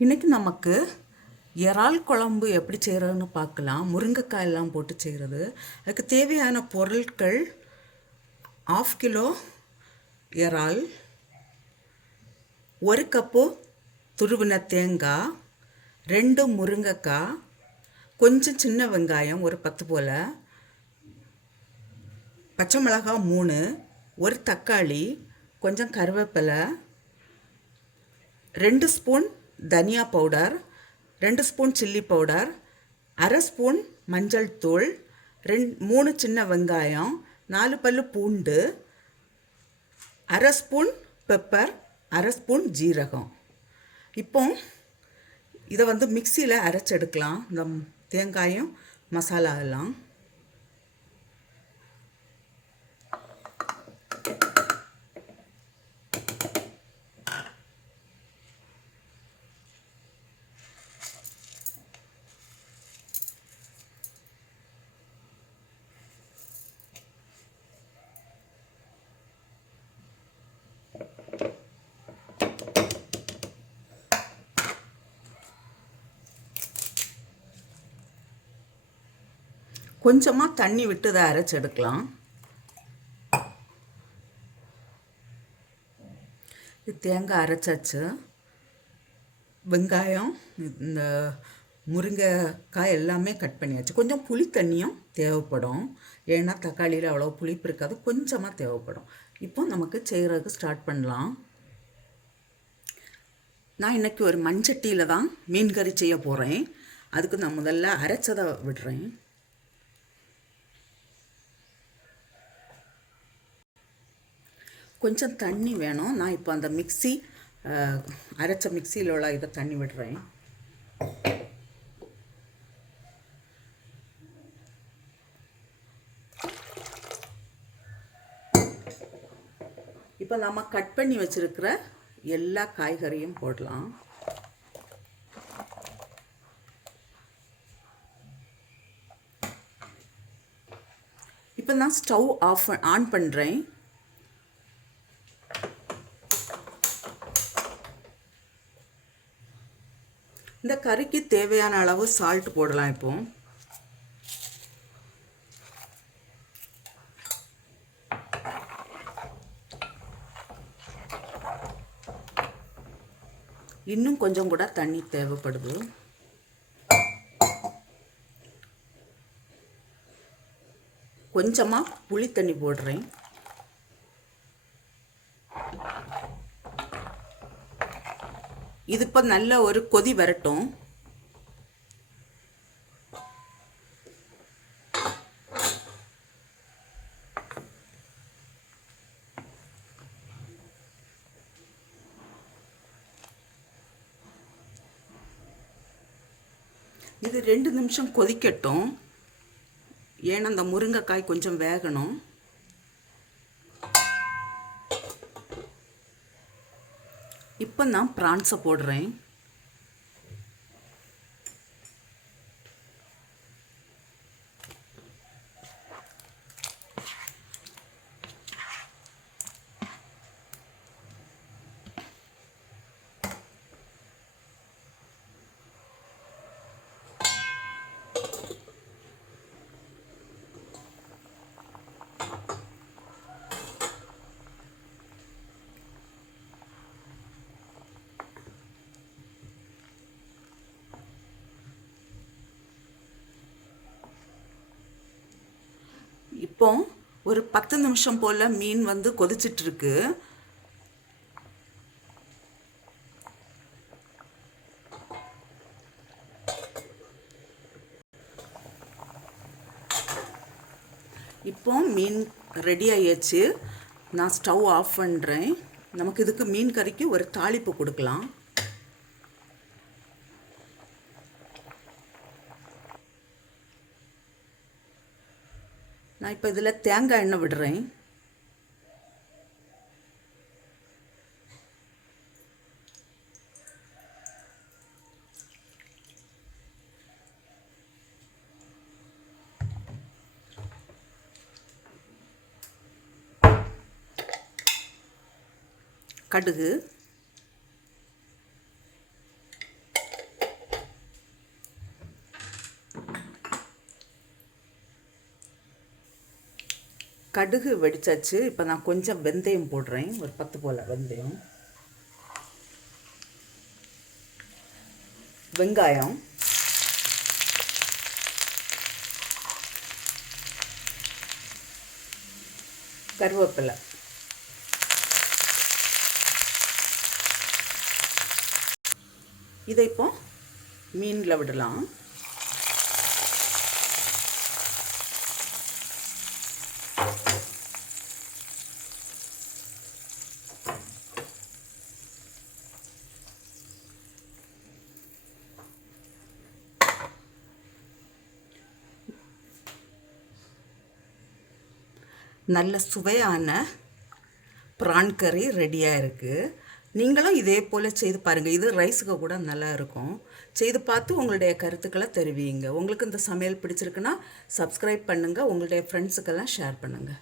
இன்றைக்கி நமக்கு இறால் குழம்பு எப்படி செய்கிறதுன்னு பார்க்கலாம். முருங்கைக்காய் எல்லாம் போட்டு செய்கிறது. அதுக்கு தேவையான பொருட்கள் 1/2 கிலோ இறால், 1 கப்பு துருவின தேங்காய், 2 முருங்கைக்காய், கொஞ்சம் சின்ன வெங்காயம் ஒரு 10 போல், பச்சை மிளகாய் 3, ஒரு தக்காளி, கொஞ்சம் கருவேப்பிலை, 2 ஸ்பூன் தனியா powder, 2 spoon chilli powder, 1/2 spoon மஞ்சள் தூள், 3 சின்ன வெங்காயம், 4 பல்லு பூண்டு, 1/2 ஸ்பூன் பெப்பர், 1/2 ஸ்பூன் ஜீரகம். இப்போ இதை மிக்சியில் அரைச்செடுக்கலாம். இந்த தேங்காயும் மசாலா எல்லாம் கொஞ்சமாக தண்ணி விட்டு இதை அரைச்செடுக்கலாம். இது தேங்காய் அரைச்சாச்சு. வெங்காயம், இந்த முருங்கைக்காய் எல்லாமே கட் பண்ணியாச்சு. கொஞ்சம் புளி தண்ணியும் தேவைப்படும், ஏன்னா தக்காளியில் அவ்வளோ புளிப்பு இருக்காது, கொஞ்சமாக தேவைப்படும். இப்போ நமக்கு செய்கிறதுக்கு ஸ்டார்ட் பண்ணலாம். நான் இன்றைக்கி ஒரு மண்சட்டியில் தான் மீன் கறி செய்ய போகிறேன். அதுக்கு நான் முதல்ல அரைச்சதை விடுறேன். கொஞ்சம் தண்ணி வேணும். நான் இப்போ அந்த அரைச்ச மிக்சியில் உள்ள இதை தண்ணி விடுறேன். இப்போ நம்ம கட் பண்ணி வச்சிருக்கிற எல்லா காய்கறியும் போடலாம். இப்போ நான் ஸ்டவ் ஆன் பண்ணுறேன். இந்த கறிக்கு தேவையான அளவு சால்ட் போடலாம். இப்போ இன்னும் கொஞ்சம் கூட தண்ணி தேவைப்படுது. கொஞ்சமாக புளி தண்ணி போடுறேன். இது இப்போ நல்ல ஒரு கொதி வரட்டும். இது 2 நிமிஷம் கொதிக்கட்டும், ஏன்னா அந்த முருங்கைக்காய் கொஞ்சம் வேகணும். இப்போ நான் ப்ரான்ஸை போடுறேன். இப்போ ஒரு 10 நிமிஷம் போல் மீன் கொதிச்சிட்ருக்கு. இப்போ மீன் ரெடி ஆயாச்சு. நான் ஸ்டவ் ஆஃப் பண்ணுறேன். நமக்கு இதுக்கு மீன் கறிக்கு ஒரு தாளிப்பு கொடுக்கலாம். நான் இப்போ இதில் தேங்காய் எண்ணெய் விடுறேன். கடுகு, கடுகு வெடிச்சாச்சு. இப்போ நான் கொஞ்சம் வெந்தயம் போடுறேன், ஒரு 10 போல் வெந்தயம். வெங்காயம், கருவேப்பிலை, இதை இப்போ மீனில் விடலாம். நல்ல சுவையான ப்ரான் கறி ரெடியாக இருக்குது. நீங்களும் இதே போல் செய்து பாருங்கள். இது ரைஸுக்கு கூட நல்லா இருக்கும். செய்து பார்த்து உங்களுடைய கருத்துக்களை தெரிவிங்க. உங்களுக்கு இந்த சமையல் பிடிச்சிருக்குன்னா சப்ஸ்கிரைப் பண்ணுங்கள், உங்களுடைய ஃப்ரெண்ட்ஸுக்கெல்லாம் ஷேர் பண்ணுங்கள்.